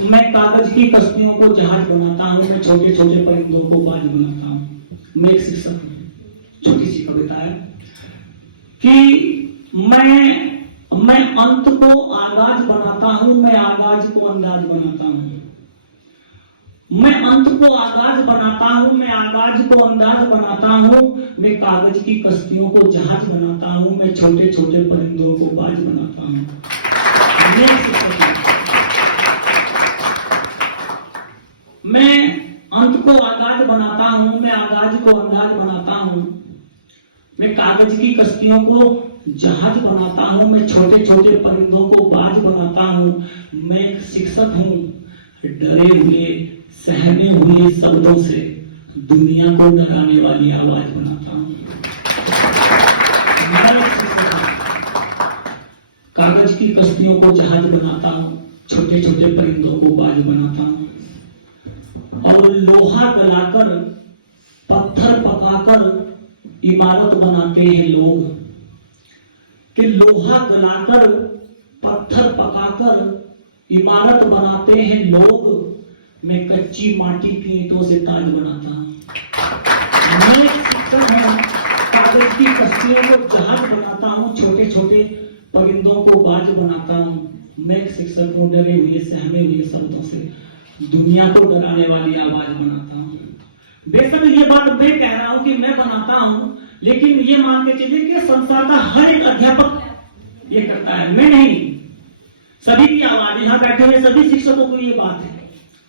मैं कागज की कश्तियों को जहाज बनाता हूँ, मैं छोटे छोटे परिंदों को बाज बनाता हूँ। मैं एक शिक्षक हूँ। छोटी सी कविता है कि मैं अंत को आगाज बनाता हूँ, मैं आगाज को अंदाज बनाता हूँ। मैं अंत को आगाज बनाता हूँ, मैं आगाज को अंदाज बनाता हूँ। मैं कागज की कश्तियों को जहाज बनाता हूँ, मैं छोटे छोटे परिंदों को बाज बनाता हूँ। मैं अंत को आगाज बनाता हूँ, मैं आगाज को अंदाज बनाता हूँ। मैं कागज की कश्तियों को जहाज बनाता हूँ, मैं छोटे छोटे परिंदों को बाज बनाता हूँ। मैं एक शिक्षक हूँ, डरे हुए सहमे हुए शब्दों से दुनिया को डराने वाली आवाज बनाता हूँ। कागज की कश्तियों को जहाज बनाता हूँ, छोटे छोटे परिंदों को बाज बनाता हूँ। और लोहा गलाकर पत्थर पकाकर इमारत बनाते हैं लोग, कि लोहा गलाकर पत्थर पकाकर इमारत बनाते हैं लोग। मैं कच्ची माटी की ईंटों से ताज बनाता हूँ। मैं शिक्षक हूँ, कागज की कश्तियों को जहाज बनाता हूँ, छोटे छोटे परिंदों को बाज बनाता हूँ। मैं एक शिक्षक हूँ, डरे हुए सहमे हुए शब्दों से दुनिया को डराने वाली आवाज बनाता हूँ। बेशक ये बात मैं कह रहा हूँ कि मैं बनाता हूँ, लेकिन ये मान के चलिए कि संसार का हर एक अध्यापक ये करता है, मैं नहीं। सभी की आवाज, यहाँ बैठे हुए सभी शिक्षकों को ये बात है।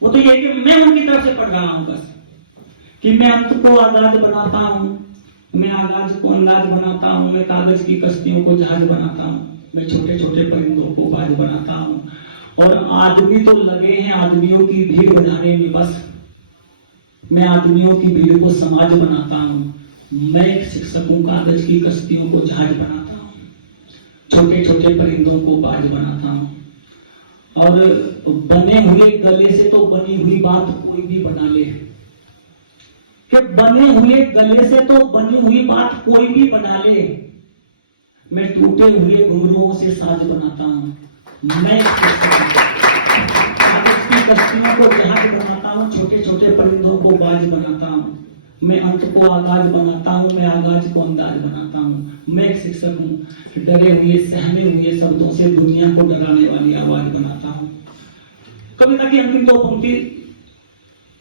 वो तो ये कि मैं उनकी तरफ से पढ़ रहा हूँ बस, कि मैं अंत को आगाज बनाता हूँ, मैं आगाज को अंदाज बनाता हूँ। मैं कागज की कश्तियों को जहाज बनाता हूँ, मैं छोटे छोटे परिंदों को बाज बनाता हूँ। और आदमी तो लगे हैं आदमियों की भीड़ बनाने में, बस मैं आदमियों की भीड़ को समाज बनाता हूँ। मैं एक शिक्षक हूँ, कागज की कश्तियों को जहाज बनाता हूँ, छोटे छोटे परिंदों को बाज बनाता हूँ। और बने हुए गले से तो बनी हुई बात कोई भी बना ले, कि बने हुए गले से तो बनी हुई बात कोई भी बना ले। मैं टूटे हुए घुंघरुओं से साज बनाता हूँ। मैं कागज की कश्तियों को जहाज बनाता हूँ, छोटे छोटे परिंदों को बाज बनाता हूँ। मैं अंत को आगाज बनाता हूँ, मैं आगाज को अंदाज बनाता हूँ। मैं एक शिक्षक हूँ, डरे हुए सहमे हुए शब्दों से दुनिया को डराने वाली आवाज बनाता हूँ। कविता की अंतिम दो पंक्ति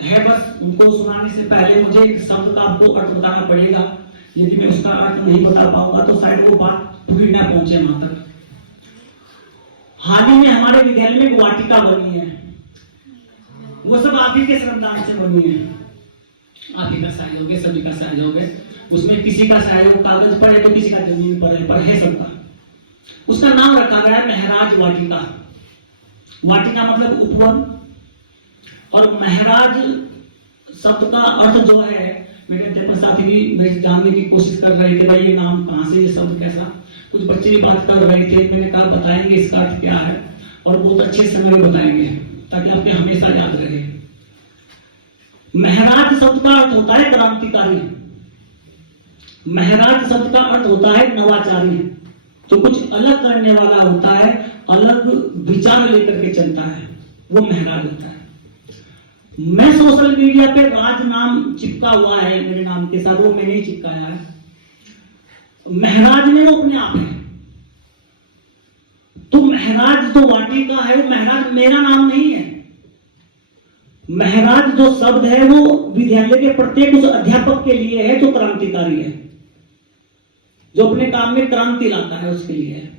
है, बस उनको सुनाने से पहले मुझे एक शब्द का आपको अर्थ बताना पड़ेगा। यदि मैं उसका अर्थ नहीं बता पाऊंगा तो शायद वो बात पूरी ना पहुंचे वहां तक। हाल ही में हमारे विद्यालय में वाटिका बनी है, वो सब आप ही के श्रमदान से बनी है। आप ही का सहयोग है, सभी का सहयोग है। उसमें किसी का सहयोग कागज पर है तो किसी का जमीन पर है सबका। उसका नाम रखा गया है महराज वाटिका। वाटिका मतलब उपवन, और महराज शब्द का अर्थ जो है, मेरे अध्यापक साथी भी मेरे जानने की कोशिश कर रहे थे, भाई ये नाम कहां से, ये शब्द कैसा। कुछ बच्चे भी बात कर रहे थे, मैंने कहा बताएंगे इसका अर्थ क्या है, और बहुत अच्छे से मेरे बताएंगे ताकि आपके हमेशा याद रहे। महराज शब्द का अर्थ होता है क्रांतिकारी। महराज शब्द का अर्थ होता है नवाचारी, जो कुछ अलग करने वाला होता है, अलग विचार लेकर के चलता है, वो महराज होता है। मैं सोशल मीडिया पे राज नाम चिपका हुआ है मेरे नाम के साथ, वो मैंने ही चिपकाया है। महराज में वो अपने आप है, तो महराज जो वाटिका है वो महराज मेरा नाम नहीं है। महराज जो शब्द है वो विद्यालय के प्रत्येक उस अध्यापक के लिए है जो क्रांतिकारी है, जो अपने काम में क्रांति लाता है, उसके लिए है।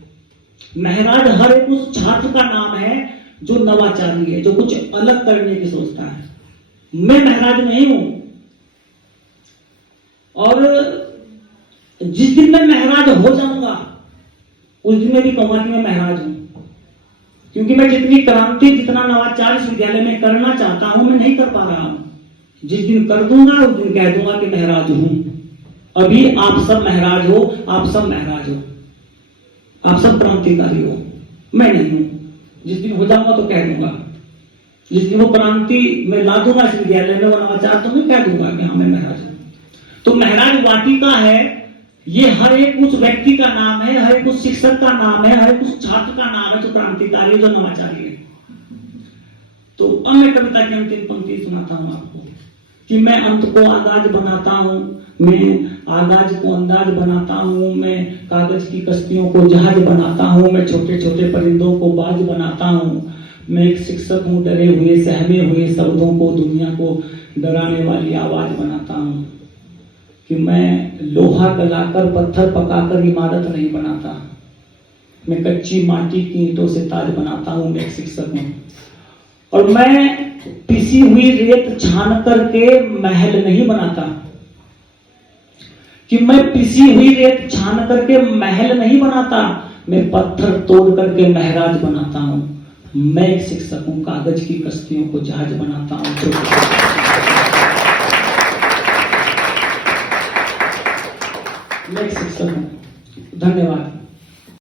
महराज हर एक उस छात्र का नाम है जो नवाचारी है, जो कुछ अलग करने की सोचता है। मैं महराज नहीं हूं, और जिस दिन मैं महराज हो जाऊंगा उस दिन मैं भी कहूंगा कि मैं महराज हूं, क्योंकि मैं जितनी क्रांति, जितना नवाचार इस विद्यालय में करना चाहता हूं, मैं नहीं कर पा रहा हूं। जिस दिन कर दूंगा उस दिन कह दूंगा कि महराज हूं। अभी आप सब महराज हो, आप सब महराज हो, आप सब क्रांतिकारी हो, मैं नहीं हूं। जिस दिन हो जाऊंगा तो कह दूंगा, जिस दिन वो क्रांति मैं ला दूंगा इस विद्यालय में, वो नवाचार, तो मैं कह दूंगा कि हाँ मैं महराज हूं। तो महराज वाटिका है, ये हर एक उस व्यक्ति का नाम है, हर एक उस शिक्षक का नाम है, हर एक उस छात्र का नाम है जो क्रांतिकारी, जो नवाचारी है। तो अब मैं कविता की अंतिम पंक्ति सुनाता हूं आपको कि मैं अंत को आगाज बनाता हूं, मैं आगाज को अंदाज बनाता हूं, मैं कागज की कश्तियों को जहाज बनाता हूं, मैं छोटे छोटे परिंदों को बाज बनाता हूं, मैं एक शिक्षक हूं डरे हुए सहमे हुए शब्दों को दुनिया को डराने वाली आवाज बनाता हूं, कि मैं लोहा गलाकर पत्थर पकाकर इमारत नहीं बनाता, मैं कच्ची माटी की ईंटों से ताज बनाता हूं, मैं एक शिक्षक हूं। और मैं पिसी हुई रेत छान करके महल नहीं बनाता, कि मैं पिसी हुई रेत छान करके महल नहीं बनाता, मैं पत्थर तोड़ करके महराज बनाता हूं, मैं एक शिक्षक हूं कागज की कश्तियों को जहाज बनाता हूं। मैं एक शिक्षक हूं। धन्यवाद।